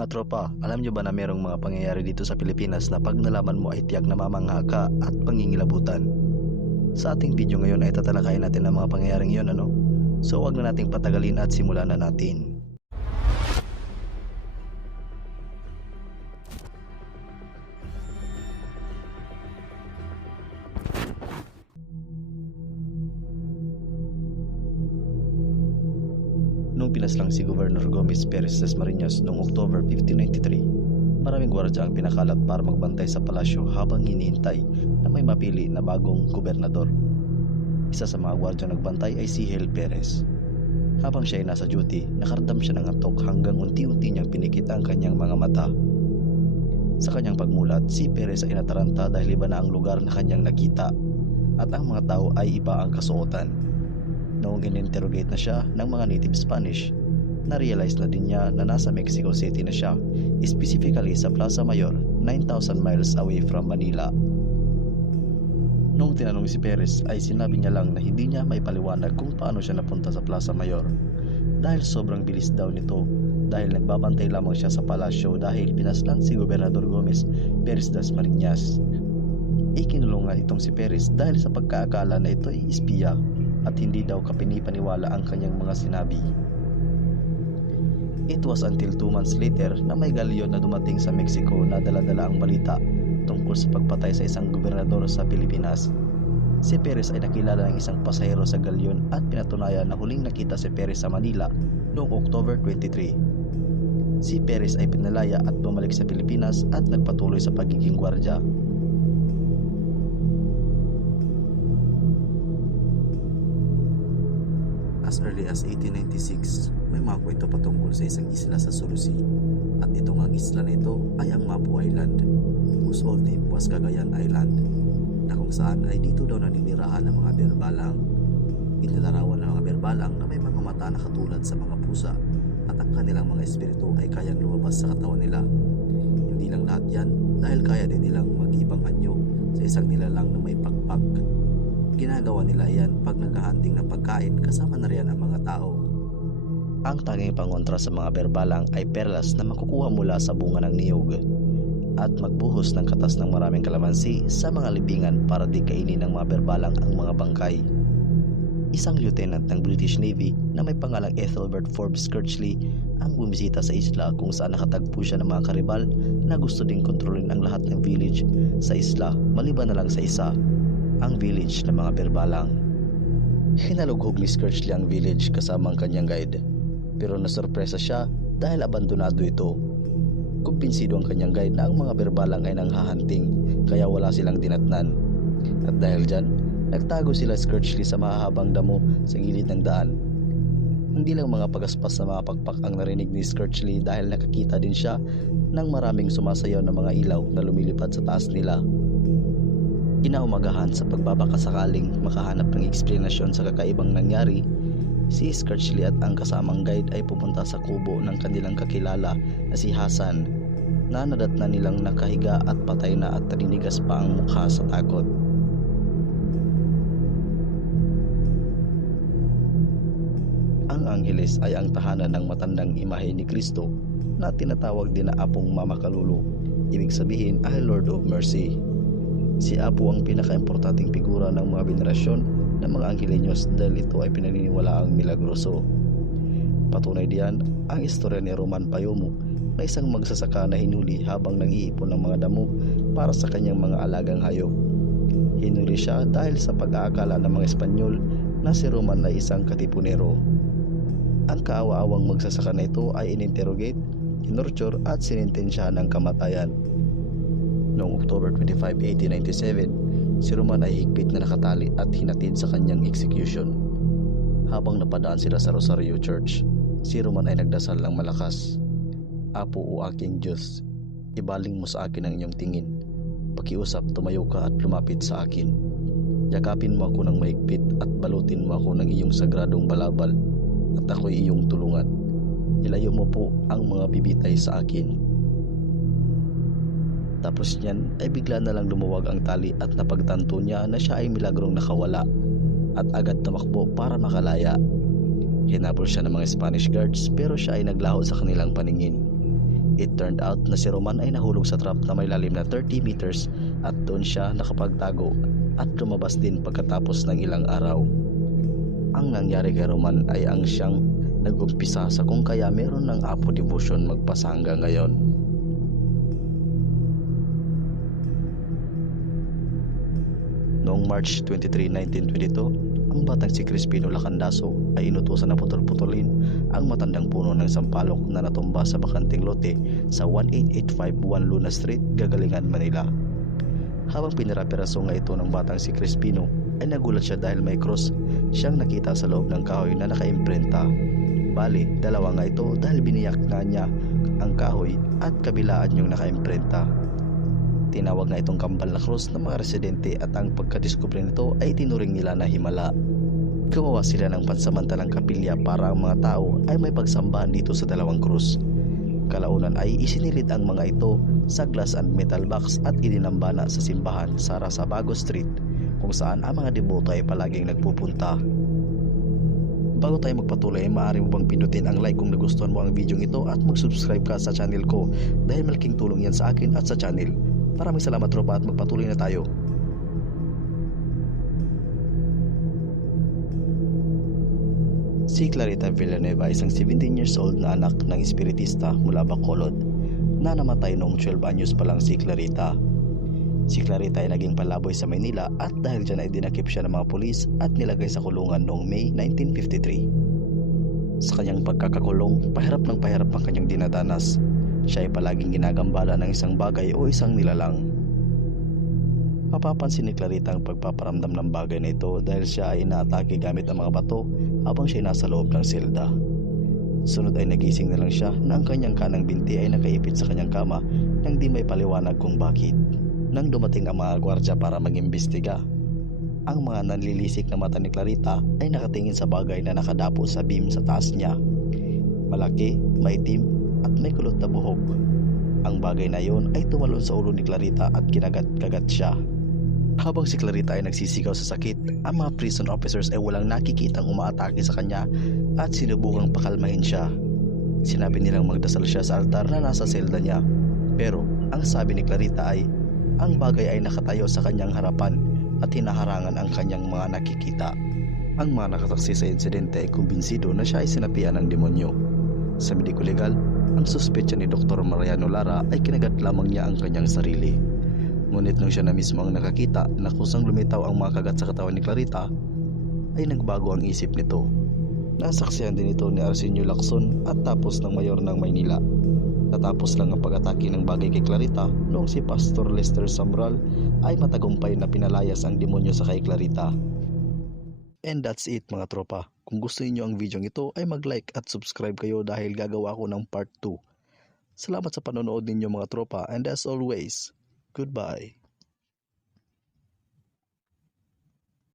Mga tropa, alam nyo ba na merong mga pangyayari dito sa Pilipinas na pag nalaman mo ay tiyak na mamangha ka at pangingilabutan? Sa ating video ngayon ay tatalakayin natin ang mga pangyayaring yon, ano? So wag na nating patagalin at simulan na natin. Nung pinaslang si Governor Gomez Perez Dasmariñas noong October 1593, maraming gwardiya ang pinakalat para magbantay sa palasyo habang hinihintay na may mapili na bagong gobernador. Isa sa mga gwardiya nagbantay ay si Hel Perez. Habang siya ay nasa duty, nakaramdam siya ng antok hanggang unti-unti niyang pinikit ang kanyang mga mata. Sa kanyang pagmulat, si Perez ay nataranta dahil iba na ang lugar na kanyang nakita at ang mga tao ay iba ang kasuotan. Noong in-interrogate na siya ng mga native Spanish, na-realize na din niya na nasa Mexico City na siya, specifically sa Plaza Mayor, 9,000 miles away from Manila. Noong tinanong si Perez ay sinabi niya lang na hindi niya maipaliwanag kung paano siya napunta sa Plaza Mayor dahil sobrang bilis daw nito dahil nagbabantay lamang siya sa palasyo dahil pinaslang si Gobernador Gomez Perez Dasmariñas. Ikinulong nga itong si Perez dahil sa pagkaakala na ito ay espiya at hindi daw kapinipaniwala ang kanyang mga sinabi. It was until 2 months later na may galyon na dumating sa Mexico na dala-dala ang balita tungkol sa pagpatay sa isang gobernador sa Pilipinas. Si Perez ay nakilala ng isang pasahero sa galyon at pinatunayan na huling nakita si Perez sa Manila noong October 23. Si Perez ay pinalaya at bumalik sa Pilipinas at nagpatuloy sa pagiging gwardya. As early as 1896, may mga kwento patungkol sa isang isla sa Sulusi at itong ang isla na ito ay ang Mapu Island, whose old name was Cagayan Island, na kung saan ay dito daw naninirahan ng mga berbalang. Inilarawan ng mga berbalang na may mga mata na katulad sa mga pusa at ang kanilang mga espiritu ay kayang lumabas sa katawan nila. Hindi lang lahat yan dahil kaya din nilang mag-ibang anyo sa isang nilalang na may pakpak. Ginagawa nila yan pag naghahunting ng pagkain kasama na riyan ang mga tao. Ang tanging pangontra sa mga berbalang ay perlas na makukuha mula sa bunga ng niyog at magbuhos ng katas ng maraming kalamansi sa mga libingan para di kainin ng mga berbalang ang mga bangkay. Isang lieutenant ng British Navy na may pangalang Ethelbert Forbes Kirchley ang bumisita sa isla kung saan nakatagpo siya ng mga karibal na gusto ding kontrolin ang lahat ng village sa isla maliban na lang sa isa, ang village ng mga berbalang. Hinalughog ni Kirchley ang village kasama ang kanyang guide, pero nasurpresa siya dahil abandonado ito. Kumbinsido ang kanyang guide na ang mga berbalang ay nanghahunting kaya wala silang dinatnan. At dahil dyan, nagtago sila Kirchley sa mahahabang damo sa gilid ng daan. Hindi lang mga pagaspas na mga pakpak ang narinig ni Kirchley dahil nakakita din siya ng maraming sumasayaw na mga ilaw na lumilipad sa taas nila. Inaumagahan sa pagbabakasakaling makahanap ng eksplanasyon sa kakaibang nangyari, si Kirchley at ang kasamang guide ay pupunta sa kubo ng kanilang kakilala na si Hassan na nadatnan nilang nakahiga at patay na at naninigas pa ang mukha sa takot. Ang Angeles ay ang tahanan ng matandang imahe ni Kristo na tinatawag din na Apong Mama Kalulu, ibig sabihin ay Lord of Mercy. Si Apo ang pinaka-importanting figura ng mga venerasyon ng mga Angelenyos dahil ito ay pinaniniwalaang milagroso. Patunay diyan ang istorya ni Roman Payomo na isang magsasaka na hinuli habang nag-iipon ng mga damo para sa kanyang mga alagang hayop. Hinuli siya dahil sa pag-aakala ng mga Espanyol na si Roman ay isang katipunero. Ang kaawa-awang magsasaka na ito ay in-interrogate, inorture at sinintensya ng kamatayan. Noong October 25, 1897, si Roman ay higpit na nakatali at hinatid sa kanyang execution. Habang napadaan sila sa Rosario Church, si Roman ay nagdasal ng malakas. Apo o aking Diyos, ibaling mo sa akin ang iyong tingin. Pakiusap, tumayo ka at lumapit sa akin. Yakapin mo ako ng mahigpit at balutin mo ako ng iyong sagradong balabal at ako'y iyong tulungan. Ilayo mo po ang mga bibitay sa akin. Tapos niyan ay bigla na lang lumuwag ang tali at napagtanto niya na siya ay milagrong nakawala at agad tumakbo para makalaya. Hinabol siya ng mga Spanish guards pero siya ay naglaho sa kanilang paningin. It turned out na si Roman ay nahulog sa trap na may lalim na 30 meters at doon siya nakapagtago at lumabas din pagkatapos ng ilang araw. Ang nangyari kay Roman ay ang siyang nag-umpisa sa kung kaya meron ng Apo Devotion magpasa hanggang ngayon. Noong March 23, 1922, ang batang si Crispino Lacandaso ay inutusan na putol-putulin ang matandang puno ng sampalok na natumba sa bakanting lote sa 18851 Luna Street, Gagalingan, Manila. Habang pinirapiraso nga ito ng batang si Crispino ay nagulat siya dahil may cross siyang nakita sa loob ng kahoy na nakaimprenta. Bali, dalawa nga ito dahil biniyak nga niya ang kahoy at kabilaan yung nakaimprenta. Tinawag nga itong kambal na cross ng mga residente at ang pagkadiskubre nito ay tinuring nila na himala. Gumawa sila ng pansamantalang kapilya para ang mga tao ay may pagsambahan dito sa dalawang krus. Kalaunan ay isinilid ang mga ito sa glass and metal box at ininambana sa simbahan sa Rasabago Street kung saan ang mga deboto ay palaging nagpupunta. Bago tayo magpatuloy, maaari mo bang pindutin ang like kung nagustuhan mo ang video ito at mag-subscribe ka sa channel ko dahil malaking tulong yan sa akin at sa channel. Maraming salamat tropa at magpatuloy na tayo. Si Clarita Villanueva ay isang 17 years old na anak ng espiritista mula Bacolod na namatay noong 12 anyos pa lang si Clarita. Si Clarita ay naging palaboy sa Maynila at dahil dyan ay dinakip siya ng mga pulis at nilagay sa kulungan noong May 1953. Sa kanyang pagkakakulong, pahirap ng pahirap ang kanyang dinadanas. Siya ay palaging ginagambala ng isang bagay o isang nilalang. Mapapansin ni Clarita ang pagpaparamdam ng bagay na ito dahil siya ay inaatake gamit ang mga bato habang siya nasa loob ng selda. Sunod ay nagising na lang siya na ang kanyang kanang binti ay nakaipit sa kanyang kama nang di may paliwanag kung bakit. Nang dumating ang mga gwardya para mag-imbestiga, ang mga nanlilisik na mata ni Clarita ay nakatingin sa bagay na nakadapo sa beam sa taas niya. Malaki, maitim at may kulot na buhok. Ang bagay na iyon ay tumalon sa ulo ni Clarita at kinagat-kagat siya. Habang si Clarita ay nagsisigaw sa sakit, ang mga prison officers ay walang nakikitang umaatake sa kanya at sinubukang pakalmahin siya. Sinabi nilang magdasal siya sa altar na nasa selda niya. Pero ang sabi ni Clarita ay ang bagay ay nakatayo sa kanyang harapan at hinaharangan ang kanyang mga nakikita. Ang mga nakasaksi sa insidente ay kumbinsido na siya ay sinapian ng demonyo. Sa mediko legal, ang suspetsa ni Dr. Mariano Lara ay kinagat lamang niya ang kanyang sarili. Ngunit nung siya na mismo ang nakakita na kusang lumitaw ang mga kagat sa katawan ni Clarita, ay nagbago ang isip nito. Nasaksihan din ito ni Arsenio Lacson at tapos ng mayor ng Maynila. Natapos lang ang pag-atake ng bagay kay Clarita noong si Pastor Lester Sambral ay matagumpay na pinalayas ang demonyo sa kay Clarita. And that's it mga tropa. Kung gusto niyo ang video ito ay mag-like at subscribe kayo dahil gagawa ko ng part 2. Salamat sa panonood ninyo mga tropa and as always, goodbye.